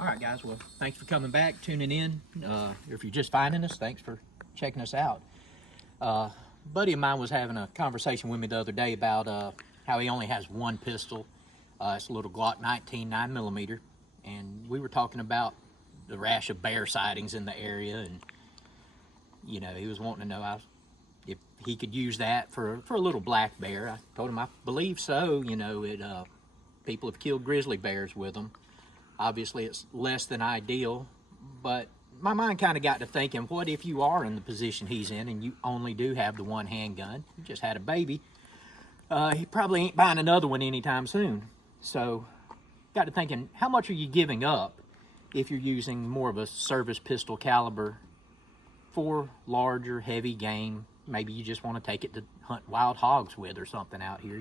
All right, guys. Well, thanks for coming back, tuning in. If you're just finding us, thanks for checking us out. A buddy of mine was having a conversation with me the other day about how he only has one pistol. It's a little Glock 19 9mm, and we were talking about the rash of bear sightings in the area, and he was wanting to know if he could use that for a little black bear. I told him I believe so. People have killed grizzly bears with them. Obviously, it's less than ideal, but my mind kind of got to thinking, what if you are in the position he's in and you only do have the one handgun? You just had a baby. He probably ain't buying another one anytime soon. So, got to thinking, how much are you giving up if you're using more of a service pistol caliber for larger, heavy game? Maybe you just want to take it to hunt wild hogs with or something out here,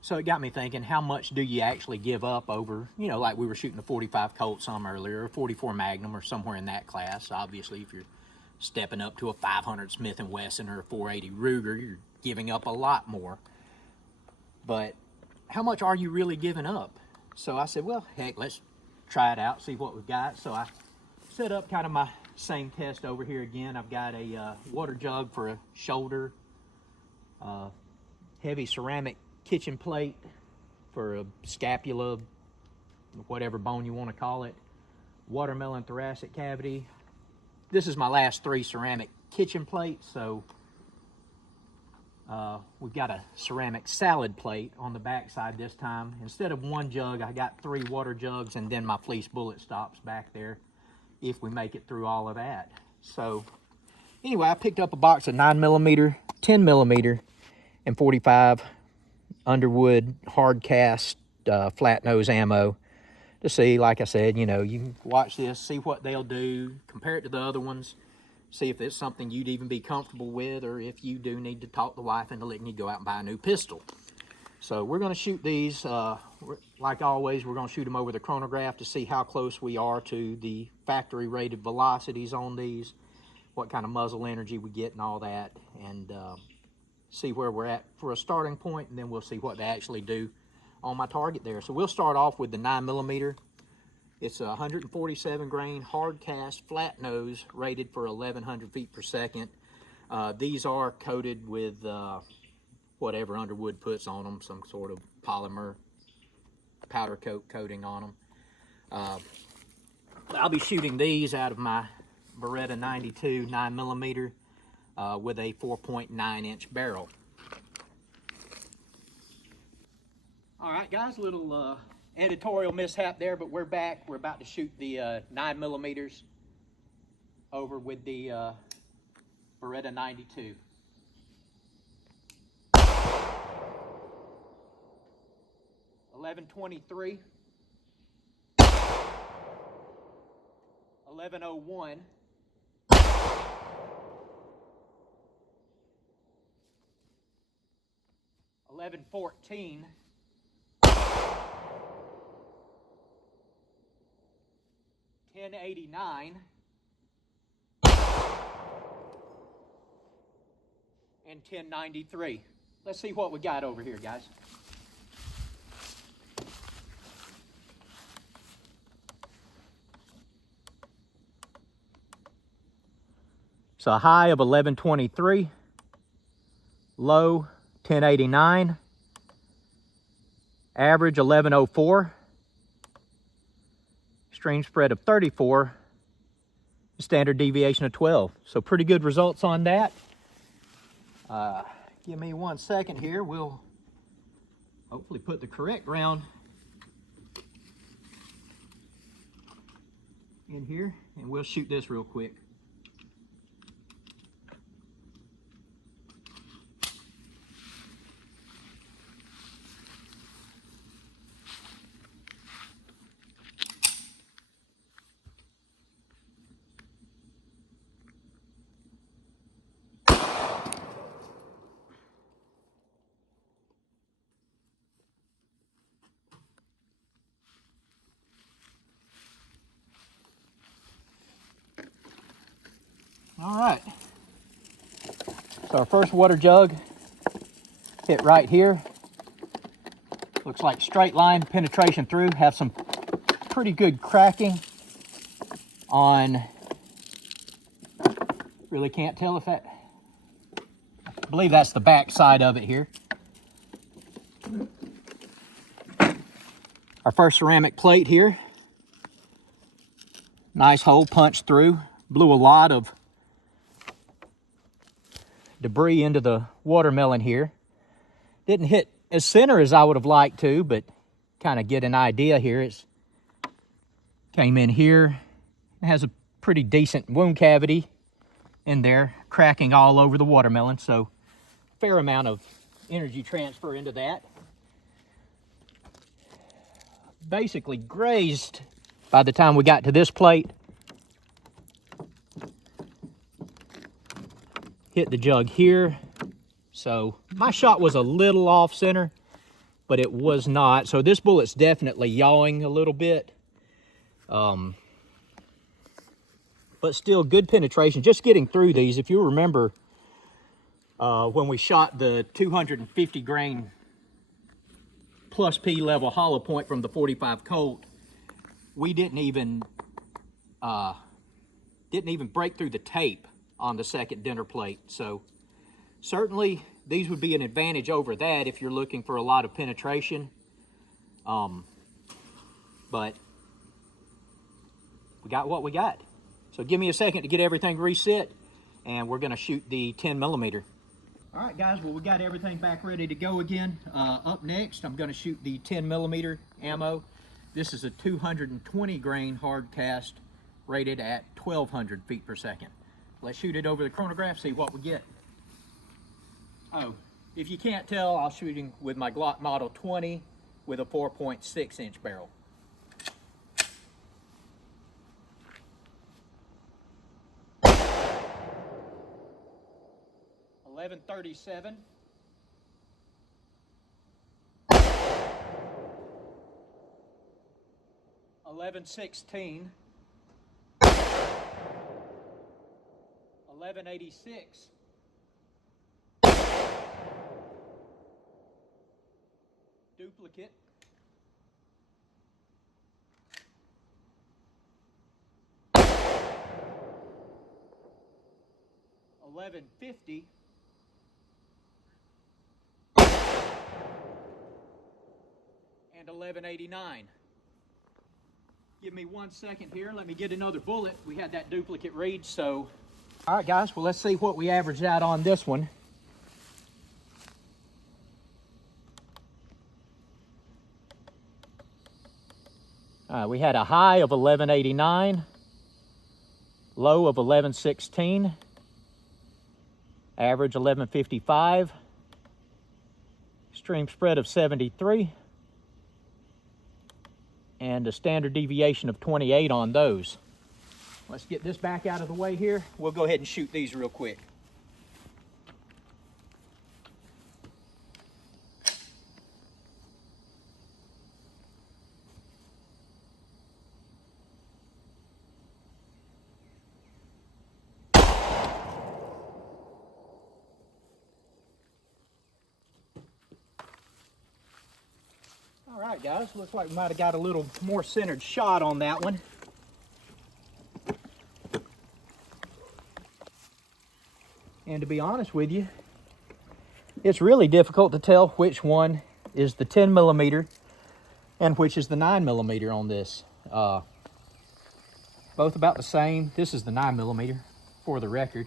So it got me thinking, how much do you actually give up over, like we were shooting a 45 Colt some earlier, or 44 Magnum or somewhere in that class. Obviously, if you're stepping up to a 500 Smith & Wesson or a 480 Ruger, you're giving up a lot more. But how much are you really giving up? So I said, well, heck, let's try it out, see what we've got. So I set up kind of my same test over here again. I've got a water jug for a shoulder, heavy ceramic kitchen plate for a scapula, whatever bone you want to call it, watermelon thoracic cavity. This is my last 3 ceramic kitchen plates, so we've got a ceramic salad plate on the back side this time. Instead of 1 jug, I got 3 water jugs, and then my fleece bullet stops back there if we make it through all of that. So anyway, I picked up a box of 9mm, 10mm, and 45 Underwood hard cast flat nose ammo to see. Like I said, you can watch this, see what they'll do, compare it to the other ones, see if it's something you'd even be comfortable with, or if you do need to talk the wife into letting you go out and buy a new pistol. So we're going to shoot these, like always, we're going to shoot them over the chronograph to see how close we are to the factory rated velocities on these, what kind of muzzle energy we get and all that, and see where we're at for a starting point, and then we'll see what they actually do on my target there. So we'll start off with the 9mm. It's a 147 grain hard cast flat nose rated for 1100 feet per second. These are coated with whatever Underwood puts on them, some sort of polymer powder coat coating on them. I'll be shooting these out of my Beretta 92 9mm with a 4.9 inch barrel. All right, guys, little editorial mishap there, but we're back. We're about to shoot the 9mm over with the Beretta 92. .1123, 1101, 1114, 1089, and 1093. Let's see what we got over here, guys. So a high of 1123, low 1089, average 1104, stream spread of 34, standard deviation of 12. So pretty good results on that. Give me 1 second here. We'll hopefully put the correct round in here, and we'll shoot this real quick. All right, so our first water jug hit right here. Looks looks like straight line penetration through. Have some pretty good cracking on, really can't tell if that, I believe that's the back side of it here. Our first ceramic plate here. Nice hole punched through. Blew a lot of debris into the watermelon here. Didn't hit as center as I would have liked to, but kind of get an idea here. It's came in here. It has a pretty decent wound cavity in there, cracking all over the watermelon, so fair amount of energy transfer into that. Basically grazed by the time we got to this plate. Hit the jug here. So my shot was a little off center, but it was not. So this bullet's definitely yawing a little bit. But still good penetration, just getting through these. If you remember when we shot the 250 grain plus P level hollow point from the 45 Colt, we didn't even break through the tape on the second dinner plate. So certainly these would be an advantage over that if you're looking for a lot of penetration. But we got what we got. So give me a second to get everything reset, and we're gonna shoot the 10 millimeter. All right, guys, well, we got everything back ready to go again. Up next, I'm gonna shoot the 10 millimeter ammo. This is a 220 grain hard cast rated at 1200 feet per second. Let's shoot it over the chronograph, see what we get. Oh, if you can't tell, I'm shooting with my Glock Model 20 with a 4.6 inch barrel. .1137. .1116. 1186. Duplicate. 1150. And 1189. Give me 1 second here. Let me get another bullet. We had that duplicate read, so. All right, guys, well, let's see what we averaged out on this one. We had a high of 1189, low of 1116, average 1155, extreme spread of 73, and a standard deviation of 28 on those. Let's get this back out of the way here. We'll go ahead and shoot these real quick. All right, guys, looks like we might have got a little more centered shot on that one. And to be honest with you, it's really difficult to tell which one is the 10 millimeter and which is the 9 millimeter on this. Both about the same. This is the 9 millimeter for the record.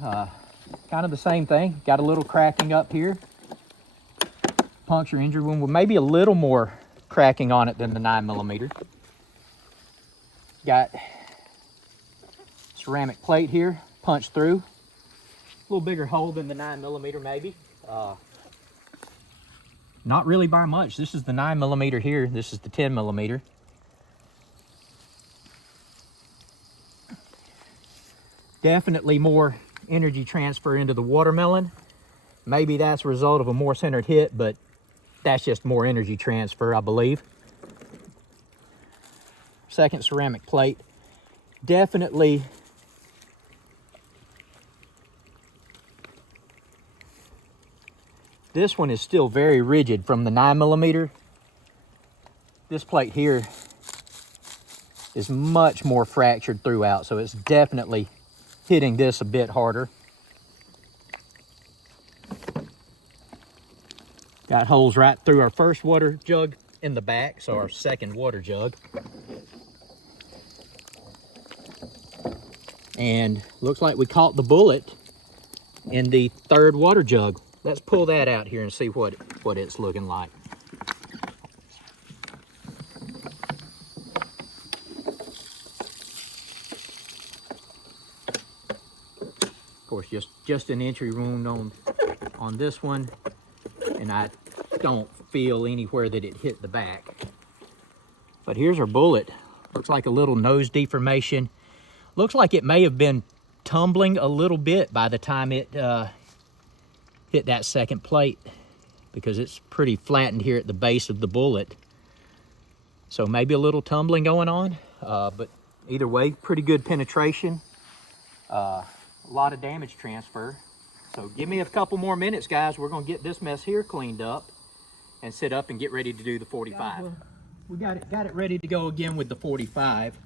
Kind of the same thing. Got a little cracking up here. Puncture injury wound with maybe a little more cracking on it than the 9 millimeter. Got ceramic plate here, punched through. A little bigger hole than the 9 millimeter maybe. Not really by much. This is the 9 millimeter here. This is the 10 millimeter. Definitely more energy transfer into the watermelon. Maybe that's a result of a more centered hit, but that's just more energy transfer, I believe. Second ceramic plate. Definitely This one is still very rigid from the 9mm. This plate here is much more fractured throughout, so it's definitely hitting this a bit harder. Got holes right through our first water jug in the back, so our second water jug. And looks like we caught the bullet in the third water jug. Let's pull that out here and see what it's looking like. Of course, just an entry wound on this one, and I don't feel anywhere that it hit the back. But here's our bullet. Looks like a little nose deformation. Looks like it may have been tumbling a little bit by the time it hit that second plate, because it's pretty flattened here at the base of the bullet. So maybe a little tumbling going on, but either way, pretty good penetration. A lot of damage transfer. So give me a couple more minutes, guys. We're gonna get this mess here cleaned up and sit up and get ready to do the 45. We got it ready to go again with the 45.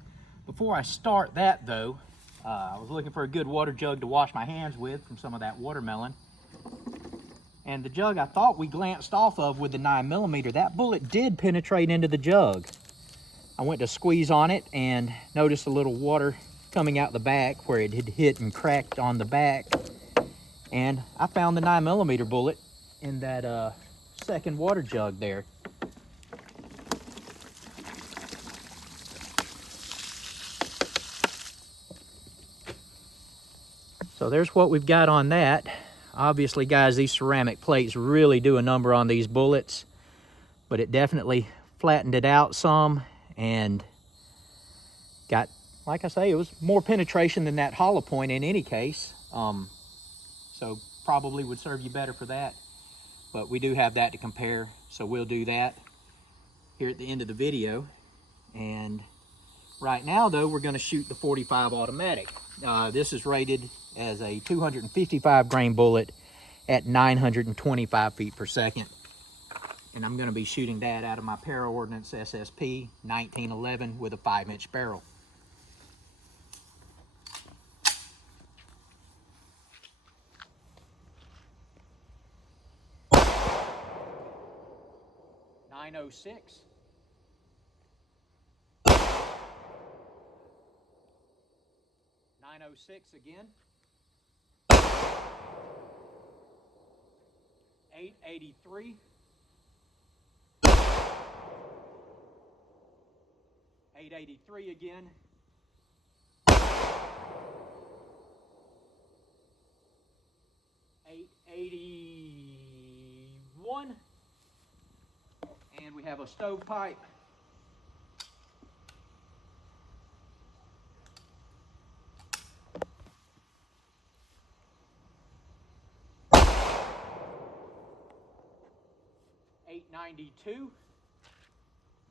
Before I start that though, I was looking for a good water jug to wash my hands with from some of that watermelon. And the jug I thought we glanced off of with the 9mm, that bullet did penetrate into the jug. I went to squeeze on it and noticed a little water coming out the back where it had hit and cracked on the back. And I found the 9mm bullet in that second water jug there. So there's what we've got on that. Obviously, guys, these ceramic plates really do a number on these bullets, but it definitely flattened it out some and got, like I say, it was more penetration than that hollow point in any case. So probably would serve you better for that, but we do have that to compare, so we'll do that here at the end of the video. And right now though, we're going to shoot the 45 automatic. This is rated as a 255 grain bullet at 925 feet per second, and I'm going to be shooting that out of my Para Ordnance SSP 1911 with a 5-inch barrel. .906. .906 again. 883. 883 again. 881. And we have a stovepipe. .892.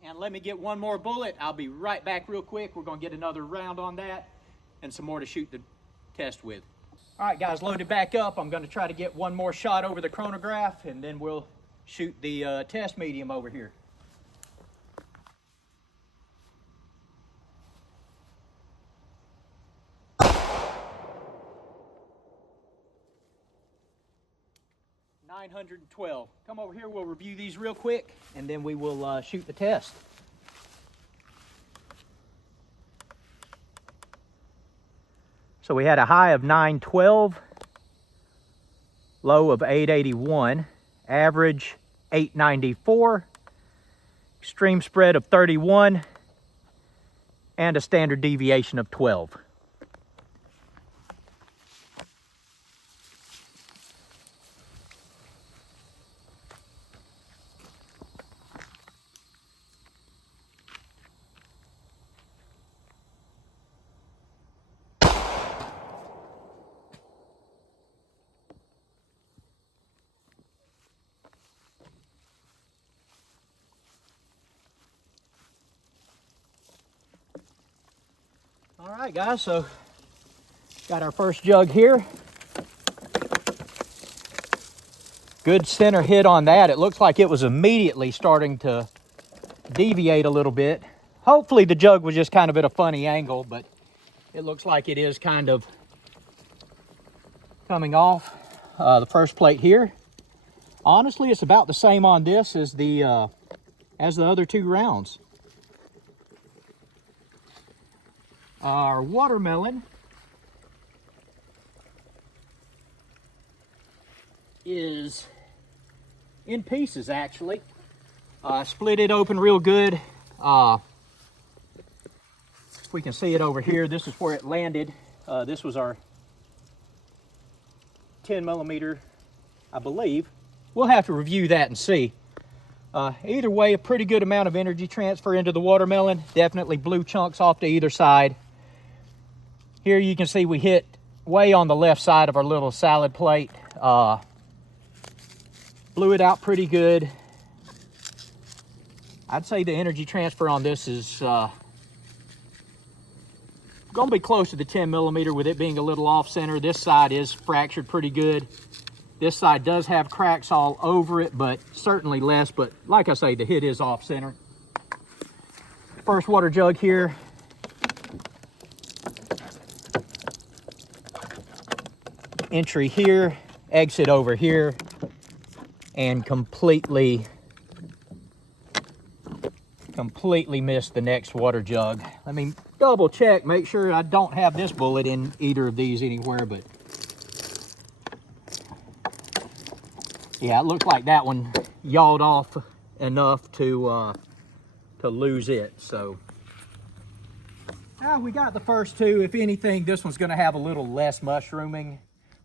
And let me get one more bullet. I'll be right back real quick. We're going to get another round on that and some more to shoot the test with. All right, guys, loaded back up. I'm going to try to get one more shot over the chronograph, and then we'll shoot the test medium over here. .912. Come over here, we'll review these real quick, and then we will shoot the test. So we had a high of 912, low of 881, average 894, extreme spread of 31, and a standard deviation of 12. All right, guys, so got our first jug here. Good center hit on that. It looks like it was immediately starting to deviate a little bit. Hopefully the jug was just kind of at a funny angle, but it looks like it is kind of coming off. The first plate here. Honestly, it's about the same on this as the other two rounds. Our watermelon is in pieces, actually. Split it open real good. If we can see it over here, this is where it landed. This was our 10 millimeter, I believe. We'll have to review that and see. Either way, a pretty good amount of energy transfer into the watermelon. Definitely blue chunks off to either side. Here you can see we hit way on the left side of our little salad plate. Blew it out pretty good. I'd say the energy transfer on this is going to be close to the 10 millimeter with it being a little off center. This side is fractured pretty good. This side does have cracks all over it, but certainly less. But like I say, the hit is off center. First water jug here. Entry here, exit over here, and completely missed the next water jug. Let me double check, make sure I don't have this bullet in either of these anywhere, but yeah, it looks like that one yawed off enough to lose it. So we got the first two. If anything, this one's going to have a little less mushrooming,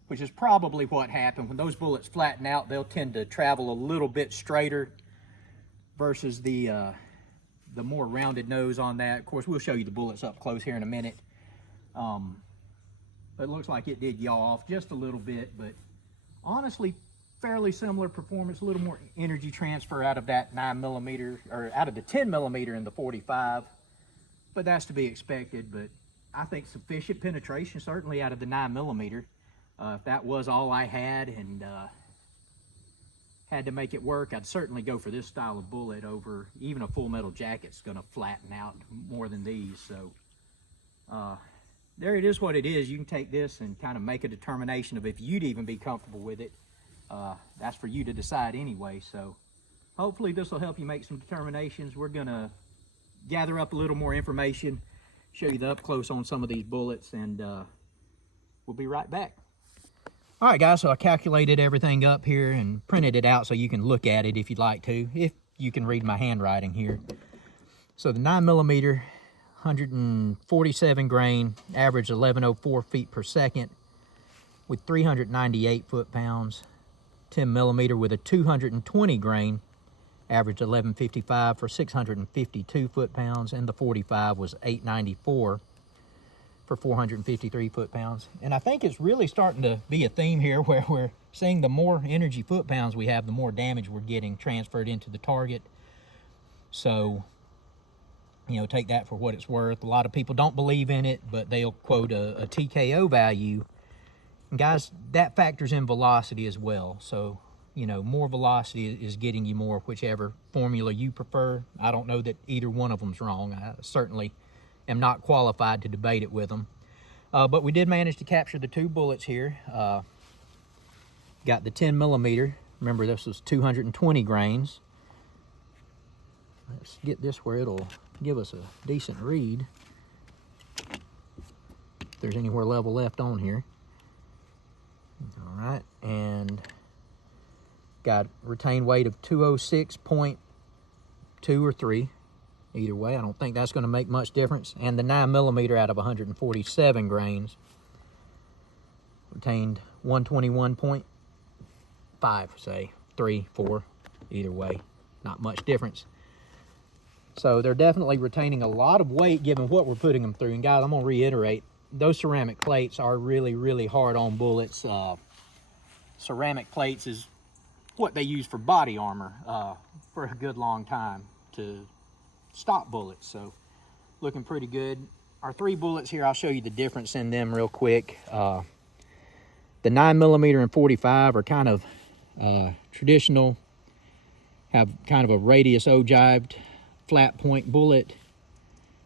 which is probably what happened. When those bullets flatten out, they'll tend to travel a little bit straighter versus the more rounded nose on that. Of course, we'll show you the bullets up close here in a minute. But it looks like it did yaw off just a little bit, but honestly, fairly similar performance, a little more energy transfer out of that 9 millimeter, or out of the 10 millimeter in the 45, but that's to be expected. But I think sufficient penetration, certainly out of the 9 millimeter. If that was all I had and had to make it work, I'd certainly go for this style of bullet over even a full metal jacket's going to flatten out more than these. So there it is what it is. You can take this and kind of make a determination of if you'd even be comfortable with it. That's for you to decide anyway. So hopefully this will help you make some determinations. We're going to gather up a little more information, show you the up close on some of these bullets, and we'll be right back. All right, guys, so I calculated everything up here and printed it out so you can look at it if you'd like to, if you can read my handwriting here. So the 9 millimeter, 147 grain, average 1104 feet per second with 398 foot-pounds. 10 millimeter with a 220 grain, average 1155 for 652 foot-pounds, and the 45 was 894 for 453 foot-pounds. And I think it's really starting to be a theme here where we're seeing the more energy foot-pounds we have, the more damage we're getting transferred into the target. So, you know, take that for what it's worth. A lot of people don't believe in it, but they'll quote a TKO value. And guys, that factors in velocity as well. So, you know, more velocity is getting you more, whichever formula you prefer. I don't know that either one of them's wrong. I certainly am not qualified to debate it with them. But we did manage to capture the two bullets here. Got the 10 millimeter. Remember, this was 220 grains. Let's get this where it'll give us a decent read. If there's anywhere level left on here. All right, and got retained weight of 206.2 or 3. Either way, I don't think that's going to make much difference. And the 9 millimeter out of 147 grains retained 121.5, say 3, 4. Either way, not much difference. So they're definitely retaining a lot of weight given what we're putting them through. And guys, I'm going to reiterate, those ceramic plates are really, really hard on bullets. Ceramic plates is what they use for body armor for a good long time to stop bullets. So looking pretty good. Our 3 bullets here, I'll show you the difference in them real quick. The 9 millimeter and 45 are kind of traditional, have kind of a radius ogived flat point bullet,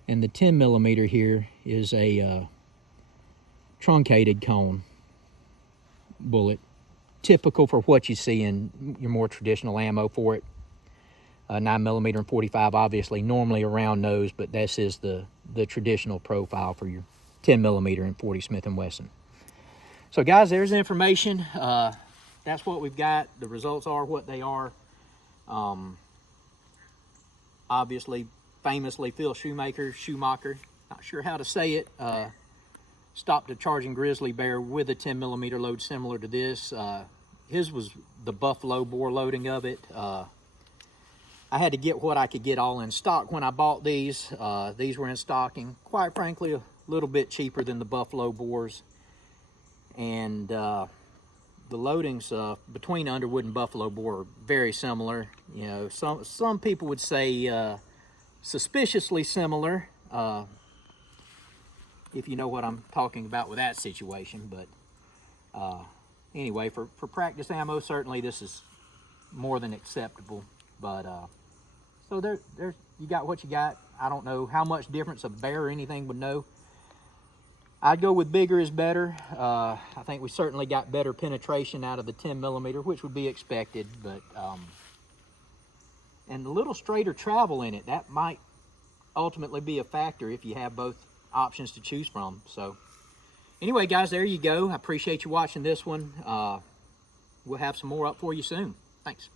and the 10 millimeter here is a truncated cone bullet, typical for what you see in your more traditional ammo for it. 9 millimeter and 45, obviously normally a round nose, but this is the traditional profile for your 10 millimeter and 40 Smith & Wesson. So guys, there's the information. That's what we've got. The results are what they are. Obviously, famously, Phil Schumacher, not sure how to say it, stopped a charging grizzly bear with a 10 millimeter load similar to this. His was the buffalo bore loading of it. I had to get what I could get all in stock when I bought these. These were in stock, and quite frankly, a little bit cheaper than the buffalo bores. And the loadings between Underwood and buffalo bore are very similar. You know, some people would say suspiciously similar, if you know what I'm talking about with that situation. But anyway, for practice ammo, certainly this is more than acceptable. But so there you got what you got. I don't know how much difference a bear or anything would know. I'd go with bigger is better. I think we certainly got better penetration out of the 10 millimeter, which would be expected, but and a little straighter travel in it, that might ultimately be a factor if you have both options to choose from. So anyway, guys, there you go. I appreciate you watching this one. We'll have some more up for you soon. Thanks.